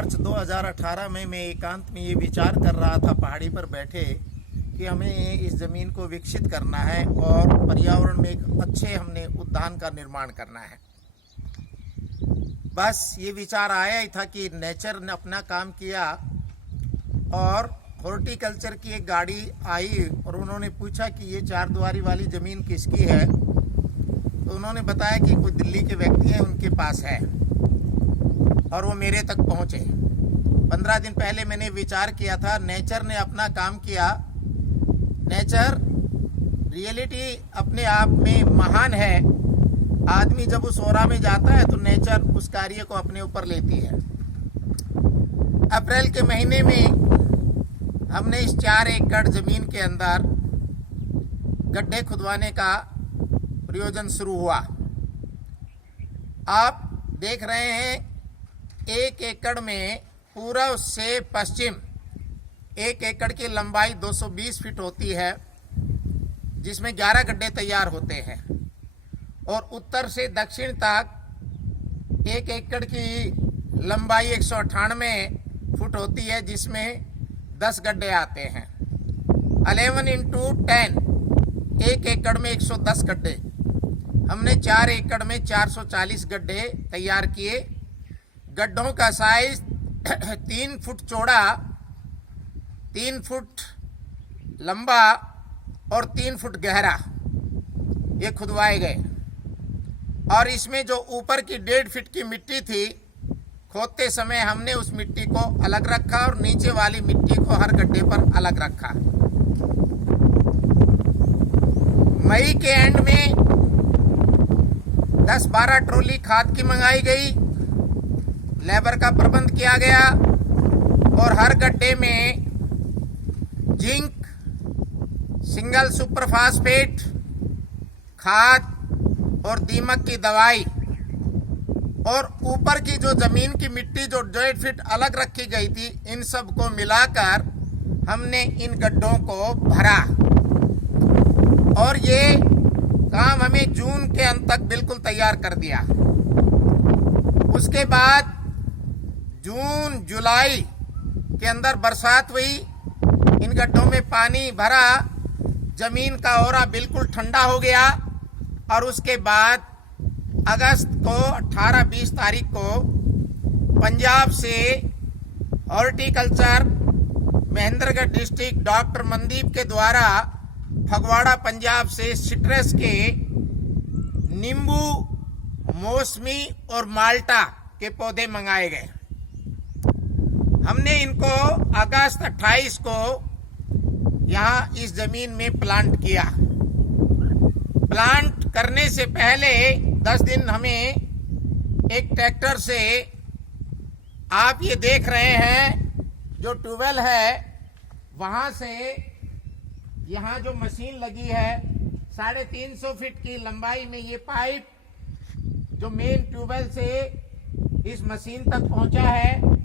मार्च 2018 में मैं एकांत में ये विचार कर रहा था पहाड़ी पर बैठे कि हमें इस ज़मीन को विकसित करना है और पर्यावरण में एक अच्छे हमने उद्यान का निर्माण करना है। बस ये विचार आया ही था कि नेचर ने अपना काम किया और हॉर्टिकल्चर की एक गाड़ी आई और उन्होंने पूछा कि ये 4 दुआरी वाली ज़मीन किसकी है, तो उन्होंने बताया कि कोई दिल्ली के व्यक्ति हैं, उनके पास है और वो मेरे तक पहुँचे। 15 दिन पहले मैंने विचार किया था, नेचर ने अपना काम किया। नेचर रियलिटी अपने आप में महान है। आदमी जब उस ओरा में जाता है तो नेचर उस कार्य को अपने ऊपर लेती है। अप्रैल के महीने में हमने इस 4 एकड़ जमीन के अंदर गड्ढे खुदवाने का प्रयोजन शुरू हुआ। आप देख रहे हैं 1 एकड़ में पूर्व से पश्चिम 1 एकड़ की लंबाई 220 फीट होती है, जिसमें 11 गड्ढे तैयार होते हैं और उत्तर से दक्षिण तक 1 एकड़ की लंबाई 198 फुट होती है, जिसमें 10 गड्ढे आते हैं। 11 इंटू 10 1 एकड़ में 110 गड्ढे। हमने 4 एकड़ में 440 गड्ढे तैयार किए। गड्ढों का साइज 3 फुट चौड़ा, 3 फुट लंबा और 3 फुट गहरा ये खुदवाए गए। और इसमें जो ऊपर की 1.5 फीट की मिट्टी थी, खोदते समय हमने उस मिट्टी को अलग रखा और नीचे वाली मिट्टी को हर गड्ढे पर अलग रखा। मई के एंड में 10-12 ट्रॉली खाद की मंगाई गई, लेबर का प्रबंध किया गया और हर गड्ढे में जिंक, सिंगल सुपर फास्फेट खाद और दीमक की दवाई और ऊपर की जो जमीन की मिट्टी जो 1.5 फीट अलग रखी गई थी, इन सब को मिलाकर हमने इन गड्ढों को भरा और ये काम हमें जून के अंत तक बिल्कुल तैयार कर दिया। उसके बाद जून जुलाई के अंदर बरसात हुई, इन गड्ढों में पानी भरा, जमीन का ओरा बिल्कुल ठंडा हो गया और उसके बाद अगस्त को 18-20 तारीख को पंजाब से horticulture Mahendragarh district doctor Mandeep के द्वारा फगवाड़ा पंजाब से सिट्रस के नींबू, मौसमी और माल्टा के पौधे मंगाए गए। हमने इनको अगस्त 28 को यहाँ इस जमीन में प्लांट किया। प्लांट करने से पहले 10 दिन हमें एक ट्रैक्टर से, आप ये देख रहे हैं जो ट्यूबवेल है, वहां से यहाँ जो मशीन लगी है 350 फीट की लंबाई में, ये पाइप जो मेन ट्यूबवेल से इस मशीन तक पहुंचा है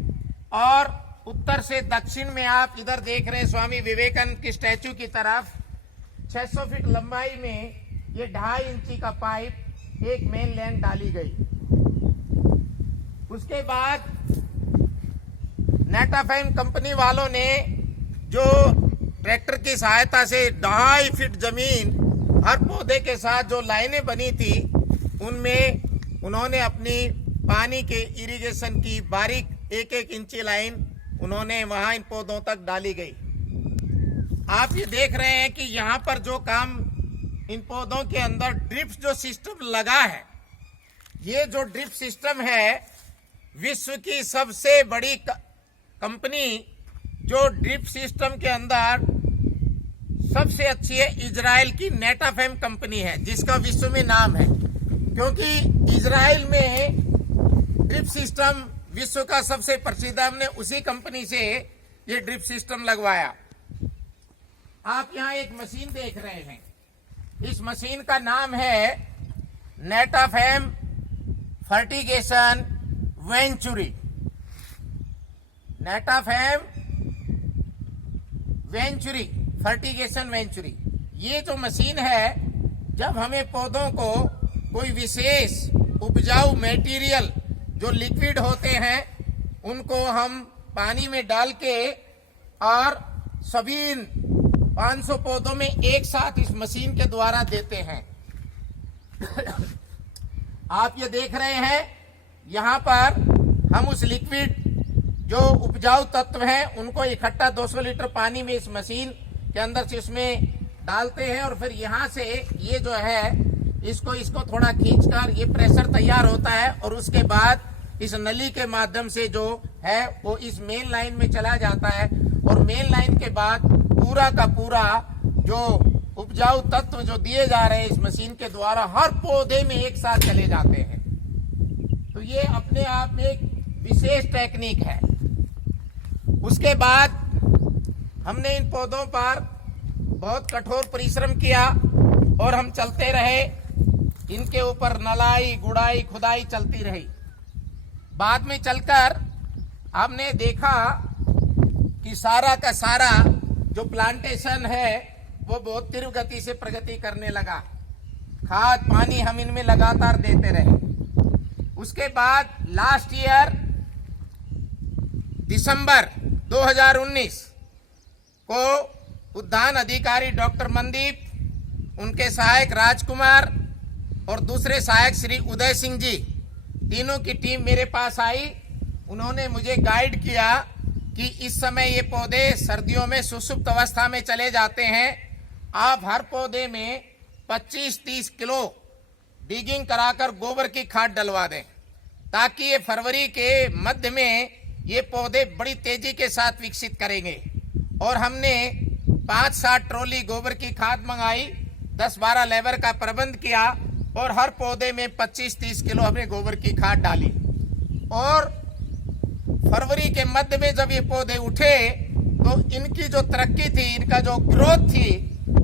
और उत्तर से दक्षिण में आप इधर देख रहे हैं स्वामी विवेकानंद की स्टैचू की तरफ 600 फीट लंबाई में ये 2.5 इंची का पाइप एक मेन लाइन डाली गई। उसके बाद नेटाफाइम कंपनी वालों ने जो ट्रैक्टर की सहायता से 2.5 फीट जमीन हर पौधे के साथ जो लाइनें बनी थी, उनमें उन्होंने अपनी पानी के इरिगेशन की बारीक 1-1 इंची लाइन उन्होंने वहां इन पौधों तक डाली गई। आप ये देख रहे हैं कि यहाँ पर जो काम इन पौधों के अंदर ड्रिप जो सिस्टम लगा है, ये जो ड्रिप सिस्टम है विश्व की सबसे बड़ी कंपनी जो ड्रिप सिस्टम के अंदर सबसे अच्छी है, इजराइल की नेटाफेम कंपनी है, जिसका विश्व में नाम है, क्योंकि इजराइल में ड्रिप सिस्टम विश्व का सबसे प्रसिद्ध। हमने उसी कंपनी से ये ड्रिप सिस्टम लगवाया। आप यहाँ एक मशीन देख रहे हैं, इस मशीन का नाम है Netafim fertigation venturi. Netafim venturi, fertigation venturi. ये जो मशीन है, जब हमें पौधों को कोई विशेष उपजाऊ मटेरियल जो लिक्विड होते हैं उनको हम पानी में डाल के और सभी 500 पौधों में एक साथ इस मशीन के द्वारा देते हैं। आप ये देख रहे हैं, यहाँ पर हम उस लिक्विड जो उपजाऊ तत्व हैं उनको इकट्ठा 200 लीटर पानी में इस मशीन के अंदर से इसमें डालते हैं और फिर यहाँ से ये जो है इसको थोड़ा खींचकर ये प्रेशर तैयार होता है और उसके बाद इस नली के माध्यम से जो है वो इस मेन लाइन में चला जाता है और मेन लाइन के बाद पूरा का पूरा जो उपजाऊ तत्व जो दिए जा रहे हैं इस मशीन के द्वारा हर पौधे में एक साथ चले जाते हैं। तो ये अपने आप में एक विशेष टेक्निक है। उसके बाद हमने इन पौधों पर बहुत कठोर परिश्रम किया और हम चलते रहे, इनके ऊपर नलाई गुड़ाई खुदाई चलती रही। बाद में चलकर हमने देखा कि सारा का सारा जो प्लांटेशन है वो बहुत तीव्र गति से प्रगति करने लगा। खाद पानी हम इनमें लगातार देते रहे। उसके बाद लास्ट ईयर दिसंबर 2019 को उद्यान अधिकारी डॉक्टर मनदीप, उनके सहायक राजकुमार और दूसरे सहायक श्री उदय सिंह जी, तीनों की टीम मेरे पास आई। उन्होंने मुझे गाइड किया कि इस समय ये पौधे सर्दियों में सुसुप्त अवस्था में चले जाते हैं। आप हर पौधे में 25-30 किलो डिगिंग कराकर गोबर की खाद डलवा दें ताकि ये फरवरी के मध्य में ये पौधे बड़ी तेजी के साथ विकसित करेंगे। और हमने 5-7 ट्रॉली गोबर की खाद मंगाई, 10-12 लेबर का प्रबंध किया और हर पौधे में 25-30 किलो हमने गोबर की खाद डाली। और फरवरी के मध्य में जब ये पौधे उठे तो इनकी जो तरक्की थी, इनका जो ग्रोथ थी,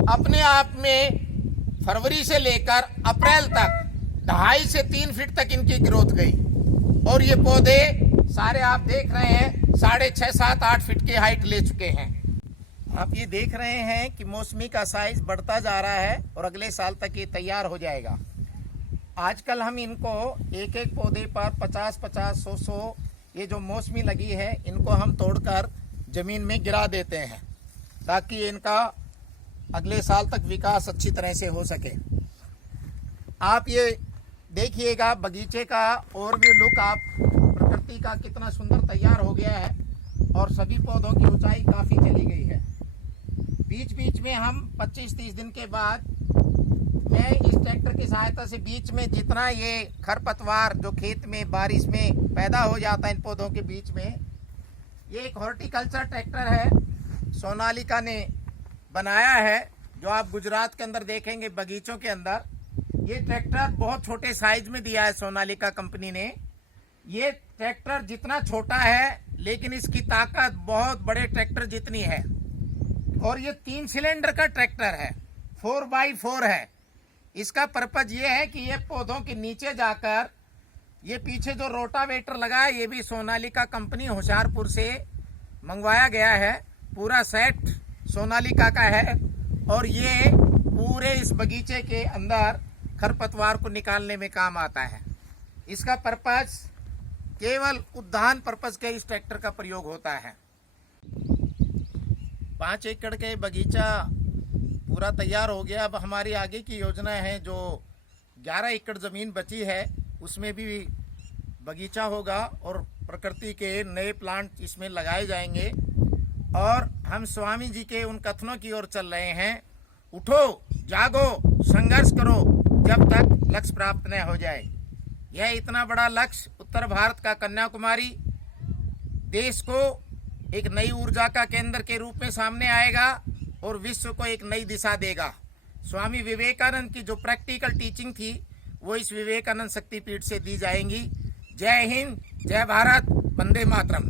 अपने आप में फरवरी से लेकर अप्रैल तक 2.5 से 3 फीट तक इनकी ग्रोथ गई। और ये पौधे सारे आप देख रहे हैं 6.5, 7, 8 फीट की हाइट ले चुके हैं। आप ये देख रहे हैं कि मौसमी का साइज बढ़ता जा रहा है और अगले साल तक ये तैयार हो जाएगा। आजकल हम इनको एक एक पौधे पर 50-50, 100-100 ये जो मौसमी लगी है इनको हम तोड़कर जमीन में गिरा देते हैं ताकि इनका अगले साल तक विकास अच्छी तरह से हो सके। आप ये देखिएगा बगीचे का ओवरव्यू लुक, आप प्रकृति का कितना सुंदर तैयार हो गया है और सभी पौधों की ऊंचाई काफी चली गई है। बीच बीच में हम 25-30 दिन के बाद मैं इस ट्रैक्टर की सहायता से बीच में जितना ये खरपतवार जो खेत में बारिश में पैदा हो जाता है इन पौधों के बीच में, ये एक हॉर्टिकल्चर ट्रैक्टर है, सोनालिका ने बनाया है, जो आप गुजरात के अंदर देखेंगे बगीचों के अंदर। ये ट्रैक्टर बहुत छोटे साइज में दिया है सोनालिका कंपनी ने। ये ट्रैक्टर जितना छोटा है लेकिन इसकी ताकत बहुत बड़े ट्रैक्टर जितनी है। और ये 3 सिलेंडर का ट्रैक्टर है, 4x4 है। इसका पर्पज ये है कि ये पौधों के नीचे जाकर, ये पीछे जो रोटावेटर लगा है ये भी सोनालिका कंपनी होशियारपुर से मंगवाया गया है, पूरा सेट सोनालिका का है। और ये पूरे इस बगीचे के अंदर खरपतवार को निकालने में काम आता है। इसका पर्पज केवल उद्यान पर्पज के इस ट्रैक्टर का प्रयोग होता है। 5 एकड़ के बगीचा पूरा तैयार हो गया। अब हमारी आगे की योजना है, जो 11 एकड़ ज़मीन बची है उसमें भी बगीचा होगा और प्रकृति के नए प्लांट इसमें लगाए जाएंगे। और हम स्वामी जी के उन कथनों की ओर चल रहे हैं, उठो जागो संघर्ष करो जब तक लक्ष्य प्राप्त न हो जाए। यह इतना बड़ा लक्ष्य उत्तर भारत का कन्याकुमारी देश को एक नई ऊर्जा का केंद्र के रूप में सामने आएगा और विश्व को एक नई दिशा देगा। स्वामी विवेकानंद की जो प्रैक्टिकल टीचिंग थी वो इस विवेकानंद शक्तिपीठ से दी जाएंगी। जय हिंद, जय भारत, वंदे मातरम।